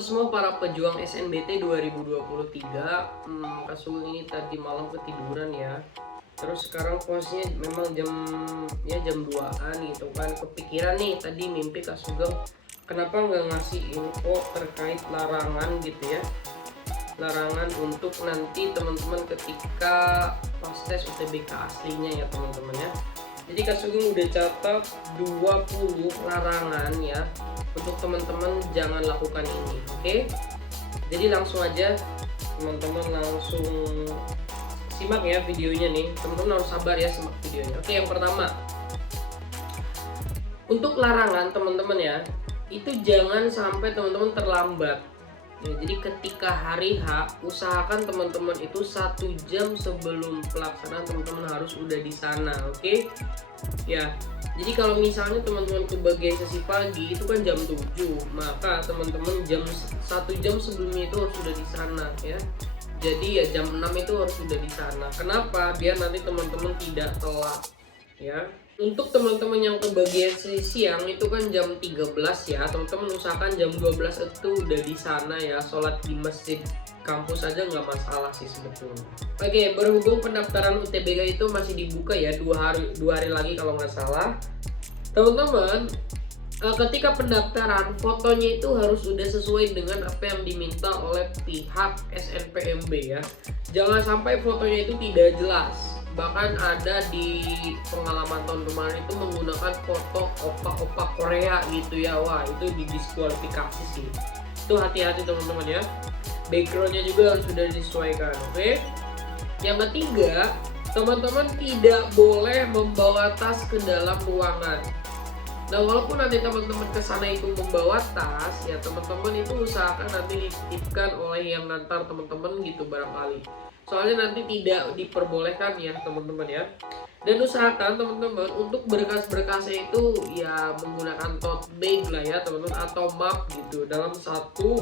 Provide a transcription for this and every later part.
Halo semua para pejuang SNBT 2023. Kak Sugeng ini tadi malam ketiduran ya. Terus sekarang posisinya memang jam 2-an gitu kan. Kepikiran nih tadi mimpi Kak Sugeng, kenapa nggak ngasih info terkait larangan gitu ya. Larangan untuk nanti teman-teman ketika pas tes UTBK aslinya ya teman-teman ya. Jadi Kak Sugeng udah catat 20 larangan ya untuk teman-teman jangan lakukan ini. Oke, jadi langsung aja teman-teman langsung simak ya videonya nih. Teman-teman harus sabar ya simak videonya. Oke, yang pertama untuk larangan teman-teman ya, itu jangan sampai teman-teman terlambat ya. Jadi ketika hari H, usahakan teman-teman itu 1 jam sebelum pelaksanaan teman-teman harus udah di sana. Oke ya. Jadi kalau misalnya teman-teman kebagian sesi pagi itu kan jam 7, maka teman-teman 1 jam sebelumnya itu harus sudah di sana ya. Jadi ya jam 6 itu harus sudah di sana. Kenapa? Biar nanti teman-teman tidak telat ya. Untuk teman-teman yang kebagian sesi siang itu kan jam 13 ya, teman-teman usahakan jam 12 itu udah di sana ya. Sholat di masjid kampus aja nggak masalah sih sebetulnya. Oke, berhubung pendaftaran UTBK itu masih dibuka ya 2 hari lagi kalau nggak salah, teman-teman ketika pendaftaran fotonya itu harus sudah sesuai dengan apa yang diminta oleh pihak SNPMB ya. Jangan sampai fotonya itu tidak jelas. Bahkan ada di pengalaman tahun kemarin itu menggunakan foto opak-opak Korea gitu ya. Wah, itu didiskualifikasi sih. Itu hati-hati teman-teman ya. Backgroundnya juga harus sudah disesuaikan. Oke. Yang ketiga, teman-teman tidak boleh membawa tas ke dalam ruangan. Nah, walaupun nanti teman-teman kesana itu membawa tas, ya teman-teman itu usahakan nanti dititipkan oleh yang ngantar teman-teman gitu barangkali. Soalnya nanti tidak diperbolehkan ya teman-teman ya. Dan usahakan teman-teman untuk berkas-berkasnya itu ya menggunakan tote bag lah ya teman-teman, atau map gitu dalam satu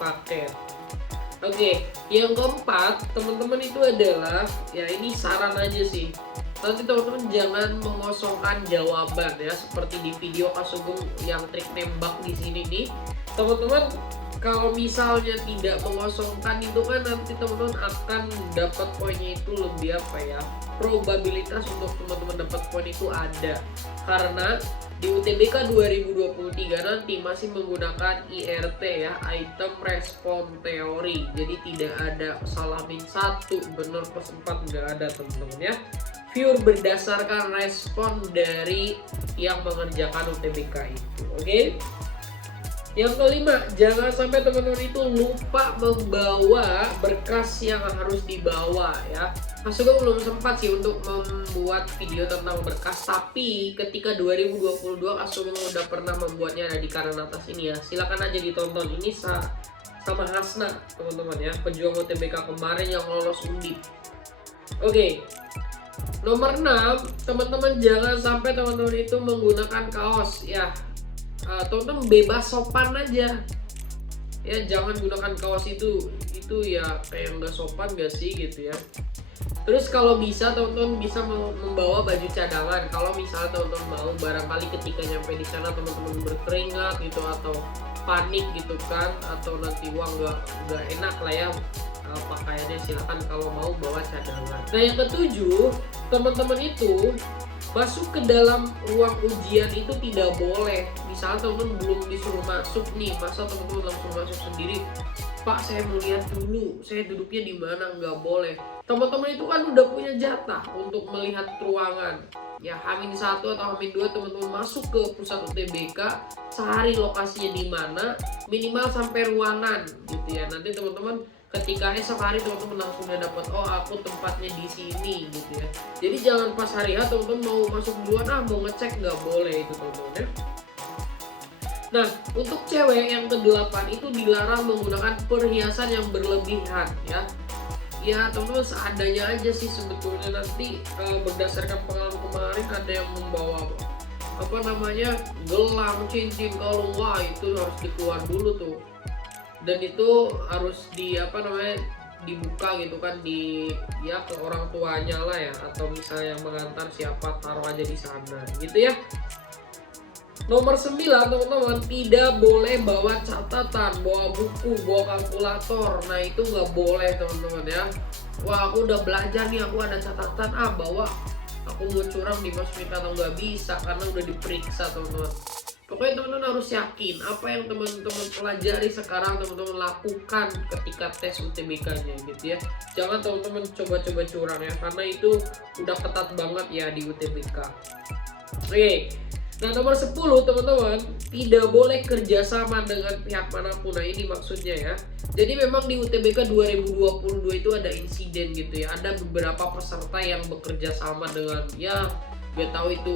paket. Oke, yang keempat teman-teman itu adalah ya ini saran aja sih. Nanti teman-teman jangan mengosongkan jawaban ya, seperti di video Kak Sugeng yang trik nembak di sini nih. Teman-teman kalau misalnya tidak mengosongkan itu kan nanti teman-teman akan dapat poinnya itu lebih probabilitas untuk teman-teman dapat poin itu ada. Karena di UTBK 2023 nanti masih menggunakan IRT ya, item respon teori. Jadi tidak ada salah -1, benar +4 nggak ada teman-teman ya. Pure berdasarkan respon dari yang mengerjakan UTBK itu. Oke. Yang kelima, jangan sampai teman-teman itu lupa membawa berkas yang harus dibawa ya. Kak Sugeng belum sempat sih untuk membuat video tentang berkas, tapi ketika 2022 Kak Sugeng udah pernah membuatnya ada di kanan atas ini ya. Silakan aja ditonton. Ini sama Hasna teman-teman ya, pejuang UTBK kemarin yang lolos Undip. Oke. Nomor 6, teman-teman jangan sampai teman-teman itu menggunakan kaos ya. Teman-teman bebas sopan aja ya, jangan gunakan kaos itu ya kayak nggak sopan gak sih gitu ya. Terus kalau bisa teman-teman bisa membawa baju cadangan kalau misalnya teman-teman mau, barangkali ketika nyampe di sana teman-teman berkeringat gitu atau panik gitu kan, atau nanti uang nggak enak lah ya pakaiannya. Silakan kalau mau bawa cadangan. Nah, yang ketujuh, teman-teman itu masuk ke dalam ruang ujian itu tidak boleh. Misalnya teman-teman belum disuruh masuk nih, masa teman-teman langsung masuk sendiri? Pak, saya mau lihat dulu, saya duduknya di mana? Nggak boleh. Teman-teman itu kan udah punya jatah untuk melihat ruangan. Ya, H-1 atau H-2 teman-teman masuk ke pusat UTBK, sehari lokasinya di mana, minimal sampai ruangan gitu ya. Nanti teman-teman ketika esok hari teman-teman langsung udah dapat, oh aku tempatnya di sini gitu ya. Jadi jangan pas hari H teman-teman mau masuk duluan, mau ngecek, nggak boleh itu teman-teman ya. Nah, untuk cewek yang ke-8 itu dilarang menggunakan perhiasan yang berlebihan ya. Ya teman-teman seadanya aja sih sebetulnya. Nanti berdasarkan pengalaman kemarin ada yang membawa gelang, cincin, kalung, wah itu harus dikeluar dulu tuh. Dan itu harus dibuka gitu kan ke orang tuanya lah ya, atau misalnya yang mengantar siapa taruh aja di sana gitu ya. Nomor 9 teman-teman, tidak boleh bawa catatan, bawa buku, bawa kalkulator. Nah itu nggak boleh teman-teman ya. Wah aku udah belajar nih, aku ada catatan, bawa aku mau curang dimasukin atau nggak bisa karena udah diperiksa teman-teman. Pokoknya teman-teman harus yakin apa yang teman-teman pelajari sekarang teman-teman lakukan ketika tes UTBK-nya gitu ya. Jangan teman-teman coba-coba curang ya, karena itu udah ketat banget ya di UTBK. Oke. Nah nomor 10 teman-teman, tidak boleh kerjasama dengan pihak manapun. Nah ini maksudnya ya. Jadi memang di UTBK 2022 itu ada insiden gitu ya. Ada beberapa peserta yang bekerja sama dengan ya gak tahu itu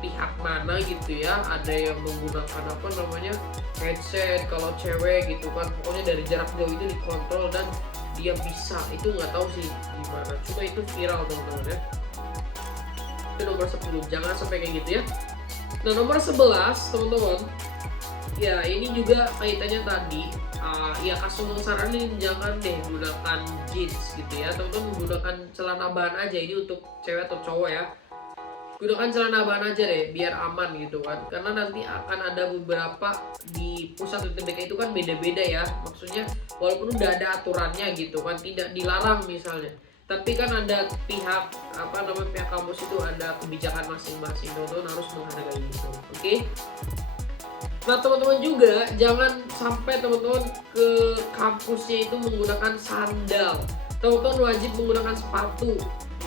pihak mana gitu ya. Ada yang menggunakan apa namanya headset kalau cewek gitu kan. Pokoknya dari jarak jauh itu dikontrol dan dia bisa. Itu nggak tahu sih gimana. Cuma itu viral teman-teman ya. Itu nomor 10, jangan sampai kayak gitu ya. Nah nomor 11 teman-teman, ya ini juga kaitannya tadi, ya Kasung saranin jangan deh gunakan jeans gitu ya teman-teman, menggunakan celana bahan aja. Ini untuk cewek atau cowok ya, gunakan celana bahan aja deh biar aman gitu kan, karena nanti akan ada beberapa di pusat UTBK itu kan beda-beda ya. Maksudnya walaupun udah ada aturannya gitu kan, tidak dilarang misalnya, tapi kan ada pihak pihak kampus itu ada kebijakan masing-masing, teman-teman harus menghargai itu. Oke? Nah teman-teman juga jangan sampai teman-teman ke kampusnya itu menggunakan sandal. Teman-teman wajib menggunakan sepatu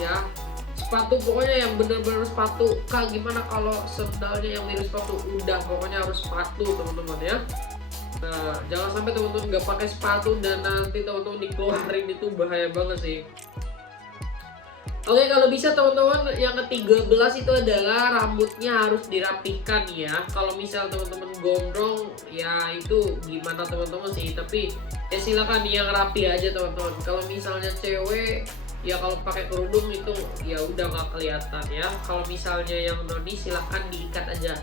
ya. Sepatu pokoknya yang benar-benar sepatu. Kak gimana kalau sandalnya yang mirip sepatu? Udah pokoknya harus sepatu teman-teman ya. Nah jangan sampai teman-teman nggak pakai sepatu dan nanti teman-teman dikeluarin, itu bahaya banget sih. Oke, kalau bisa teman-teman yang ke-13 itu adalah rambutnya harus dirapikan ya. Kalau misal teman-teman gondrong ya itu gimana teman-teman sih, tapi ya silakan yang rapi aja teman-teman. Kalau misalnya cewek ya kalau pakai kerudung itu ya udah nggak kelihatan ya. Kalau misalnya yang noni silakan diikat aja.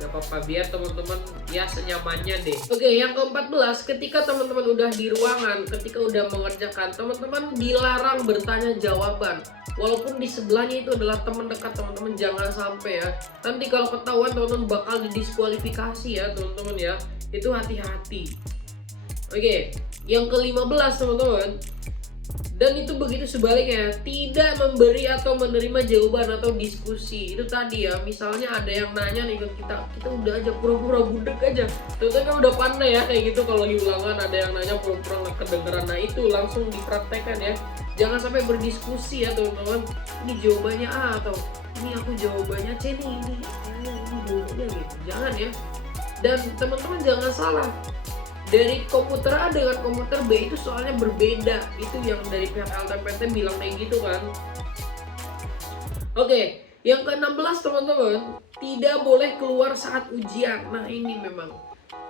Gak apa-apa, biar teman-teman ya senyamannya deh. Oke, yang ke-14, ketika teman-teman udah di ruangan, ketika udah mengerjakan, teman-teman dilarang bertanya jawaban. Walaupun di sebelahnya itu adalah teman dekat teman-teman, jangan sampai ya. Nanti kalau ketahuan teman-teman bakal didiskualifikasi ya teman-teman ya. Itu hati-hati. Oke, yang ke-15 teman-teman. Dan itu begitu sebaliknya, tidak memberi atau menerima jawaban atau diskusi. Itu tadi ya, misalnya ada yang nanya nih ke kita udah aja pura-pura budek aja. Tentunya kan udah pandai ya kayak gitu, kalau lagi ulangan ada yang nanya pura-pura nggak kedengeran. Nah itu langsung dipraktekkan ya. Jangan sampai berdiskusi ya teman-teman. Ini jawabannya A atau ini aku jawabannya C nih, ini jawabannya gitu. Jangan ya. Dan teman-teman jangan salah. Dari komputer A dengan komputer B itu soalnya berbeda. Itu yang dari pihak LTPT bilang kayak gitu kan. Oke, yang ke-16 teman-teman, tidak boleh keluar saat ujian. Nah ini memang,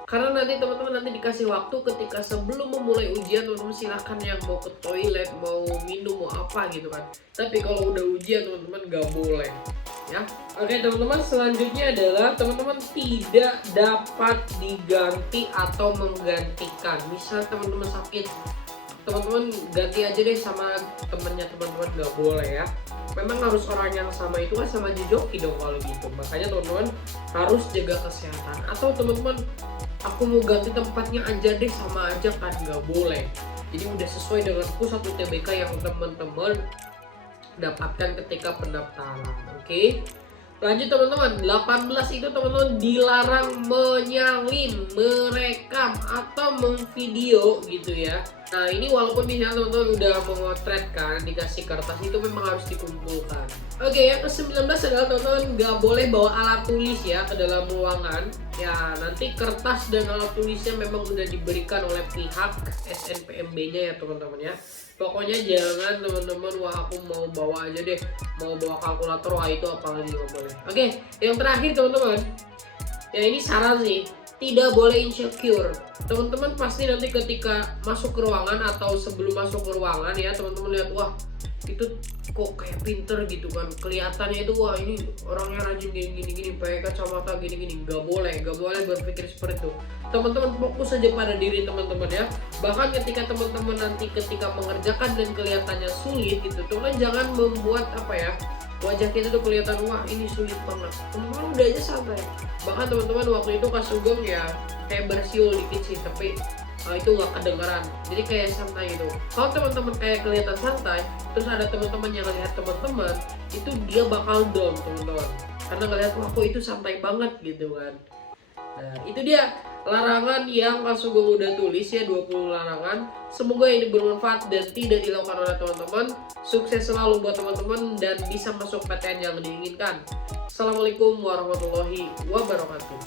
karena nanti teman-teman nanti dikasih waktu ketika sebelum memulai ujian, teman-teman silahkan yang mau ke toilet, mau minum, mau apa gitu kan. Tapi kalau udah ujian teman-teman gak boleh ya. Oke teman-teman, selanjutnya adalah teman-teman tidak dapat diganti atau menggantikan. Misal teman-teman sakit, teman-teman ganti aja deh sama temennya teman-teman, gak boleh ya. Memang harus orang yang sama, itu kan sama joki dong kalau gitu. Makanya teman-teman harus jaga kesehatan. Atau teman-teman, aku mau ganti tempatnya aja deh, sama aja kan, gak boleh. Jadi udah sesuai dengan pusat UTBK yang teman-teman dapatkan ketika pendaftaran. Oke. Lanjut teman-teman, 18 itu teman-teman dilarang menyalin, merekam atau memvideo gitu ya. Nah ini walaupun misalnya teman-teman udah memotret kan, dikasih kertas, itu memang harus dikumpulkan. Oke, yang ke-19 adalah teman-teman gak boleh bawa alat tulis ya ke dalam ruangan. Ya nanti kertas dan alat tulisnya memang udah diberikan oleh pihak SNPMB-nya ya teman-teman ya. Pokoknya jangan teman-teman, wah aku mau bawa aja deh, mau bawa kalkulator, wah itu apalagi nggak boleh. Oke, yang terakhir teman-teman, ya ini saran sih, tidak boleh insecure. Teman-teman pasti nanti ketika masuk ke ruangan atau sebelum masuk ke ruangan ya, teman-teman lihat, wah itu kok kayak pinter gitu kan, kelihatannya itu wah ini orangnya rajin gini pakai kacamata gini, nggak boleh berpikir seperti itu. Teman-teman fokus saja pada diri teman-teman ya. Bahkan ketika teman-teman nanti ketika mengerjakan dan kelihatannya sulit gitu, teman jangan membuat wajah kita tuh kelihatan wah ini sulit banget, teman-teman udah aja santai. Bahkan teman-teman waktu itu Kak Sugeng ya kayak bersiul dikit sih, tapi itu nggak kedengeran, jadi kayak santai gitu. Kalau teman-teman kayak kelihatan santai, terus ada teman-teman yang lihat teman-teman itu, dia bakal down teman-teman, karena ngelihat wah kok itu santai banget gitu kan. Nah itu dia larangan yang Kak Sugeng udah tulis ya, 20 larangan. Semoga ini bermanfaat dan tidak dilakukan oleh teman-teman. Sukses selalu buat teman-teman dan bisa masuk PTN yang diinginkan. Assalamualaikum warahmatullahi wabarakatuh.